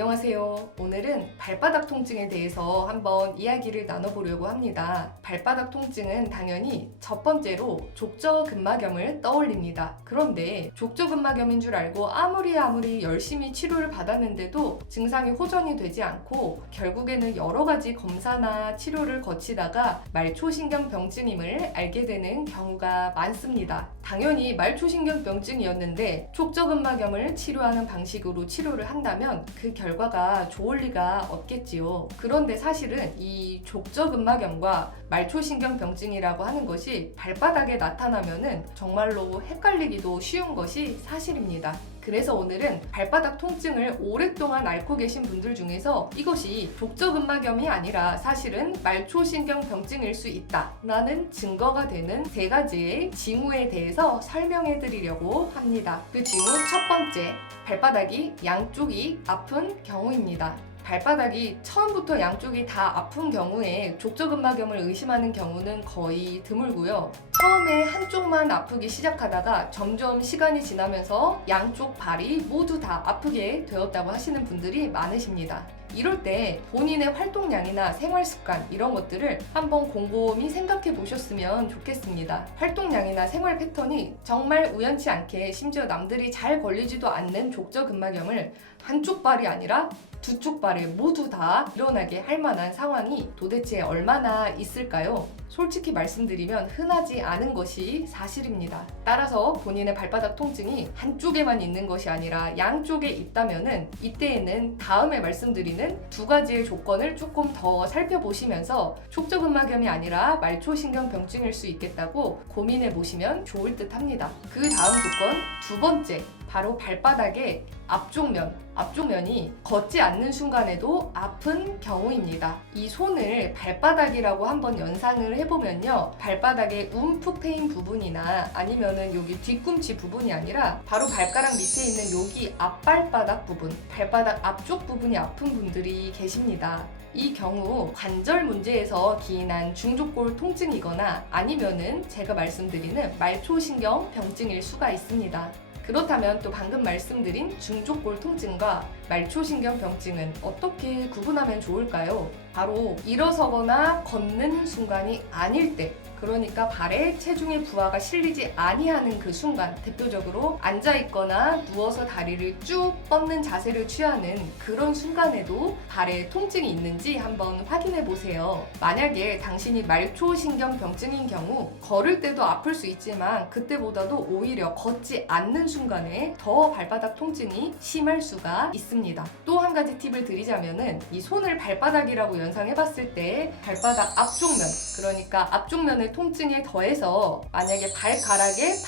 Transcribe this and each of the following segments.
안녕하세요. 오늘은 발바닥 통증에 대해서 한번 이야기를 나눠보려고 합니다. 발바닥 통증은 당연히 첫 번째로 족저근막염을 떠올립니다. 그런데 족저근막염인 줄 알고 아무리 열심히 치료를 받았는데도 증상이 호전이 되지 않고 결국에는 여러 가지 검사나 치료를 거치다가 말초신경병증임을 알게 되는 경우가 많습니다. 당연히 말초신경병증이었는데 족저근막염을 치료하는 방식으로 치료를 한다면 그 결과가 좋을 리가 없겠지요. 그런데 사실은 이 족저근막염과 말초신경병증이라고 하는 것이 발바닥에 나타나면은 정말로 헷갈리기도 쉬운 것이 사실입니다. 그래서 오늘은 발바닥 통증을 오랫동안 앓고 계신 분들 중에서 이것이 족저근막염이 아니라 사실은 말초신경병증일 수 있다라는 증거가 되는 3가지의 징후에 대해서 설명해 드리려고 합니다. 그 징후 첫 번째, 발바닥이 양쪽이 아픈 경우입니다. 발바닥이 처음부터 양쪽이 다 아픈 경우에 족저근막염을 의심하는 경우는 거의 드물고요. 처음에 한쪽만 아프기 시작하다가 점점 시간이 지나면서 양쪽 발이 모두 다 아프게 되었다고 하시는 분들이 많으십니다. 이럴 때 본인의 활동량이나 생활습관 이런 것들을 한번 곰곰이 생각해 보셨으면 좋겠습니다. 활동량이나 생활 패턴이 정말 우연치 않게 심지어 남들이 잘 걸리지도 않는 족저근막염을 한쪽 발이 아니라 두 쪽 발에 모두 다 일어나게 할 만한 상황이 도대체 얼마나 있을까요? 솔직히 말씀드리면 흔하지 않은 것이 사실입니다. 따라서 본인의 발바닥 통증이 한쪽에만 있는 것이 아니라 양쪽에 있다면은 이때에는 다음에 말씀드리는 2가지의 조건을 조금 더 살펴보시면서 족저근막염이 아니라 말초신경병증일 수 있겠다고 고민해 보시면 좋을 듯 합니다. 그 다음 조건 두 번째, 바로 발바닥의 앞쪽면이 걷지 않는 순간에도 아픈 경우입니다. 이 손을 발바닥이라고 한번 연상을 해보면요, 발바닥의 움푹 패인 부분이나 아니면은 여기 뒤꿈치 부분이 아니라 바로 발가락 밑에 있는 여기 앞발바닥 부분, 발바닥 앞쪽 부분이 아픈 분들이 계십니다. 이 경우 관절 문제에서 기인한 중족골 통증이거나 아니면은 제가 말씀드리는 말초신경병증일 수가 있습니다. 그렇다면 또 방금 말씀드린 중족골 통증과 말초신경병증은 어떻게 구분하면 좋을까요? 바로 일어서거나 걷는 순간이 아닐 때, 그러니까 발에 체중의 부하가 실리지 아니하는 그 순간, 대표적으로 앉아있거나 누워서 다리를 쭉 뻗는 자세를 취하는 그런 순간에도 발에 통증이 있는지 한번 확인해 보세요. 만약에 당신이 말초신경병증인 경우 걸을 때도 아플 수 있지만 그때보다도 오히려 걷지 않는 순간에 더 발바닥 통증이 심할 수가 있습니다. 또 한 가지 팁을 드리자면은 이 손을 발바닥이라고 연상해 봤을 때 발바닥 앞쪽면, 그러니까 앞쪽면의 통증에 더해서 만약에 발가락의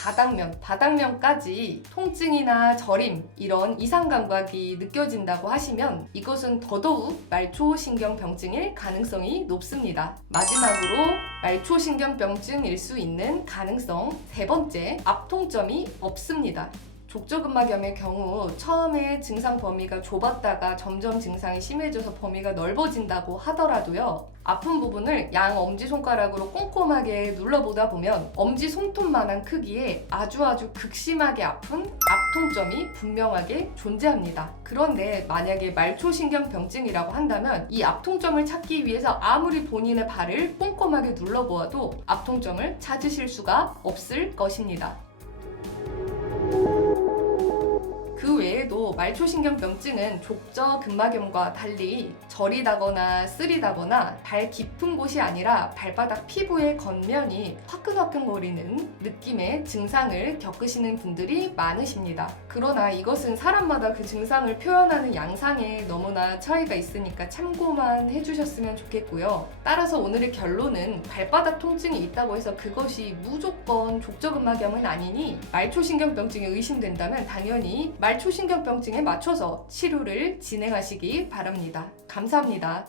바닥면까지 통증이나 저림, 이런 이상 감각이 느껴진다고 하시면 이것은 더더욱 말초신경병증일 가능성이 높습니다. 마지막으로 말초신경병증일 수 있는 가능성 세 번째, 앞통점이 없습니다. 족저근막염의 경우 처음에 증상 범위가 좁았다가 점점 증상이 심해져서 범위가 넓어진다고 하더라도요, 아픈 부분을 양 엄지손가락으로 꼼꼼하게 눌러보다 보면 엄지손톱만한 크기의 아주 극심하게 아픈 앞통점이 분명하게 존재합니다. 그런데 만약에 말초신경병증이라고 한다면 이 앞통점을 찾기 위해서 아무리 본인의 발을 꼼꼼하게 눌러보아도 앞통점을 찾으실 수가 없을 것입니다. 그 외에도 말초신경병증은 족저근막염과 달리 저리다거나 쓰리다거나 발 깊은 곳이 아니라 발바닥 피부의 겉면이 화끈화끈거리는 느낌의 증상을 겪으시는 분들이 많으십니다. 그러나 이것은 사람마다 그 증상을 표현하는 양상에 너무나 차이가 있으니까 참고만 해주셨으면 좋겠고요. 따라서 오늘의 결론은 발바닥 통증이 있다고 해서 그것이 무조건 족저근막염은 아니니 말초신경병증이 의심된다면 당연히 말초신경병증에 맞춰서 치료를 진행하시기 바랍니다. 감사합니다.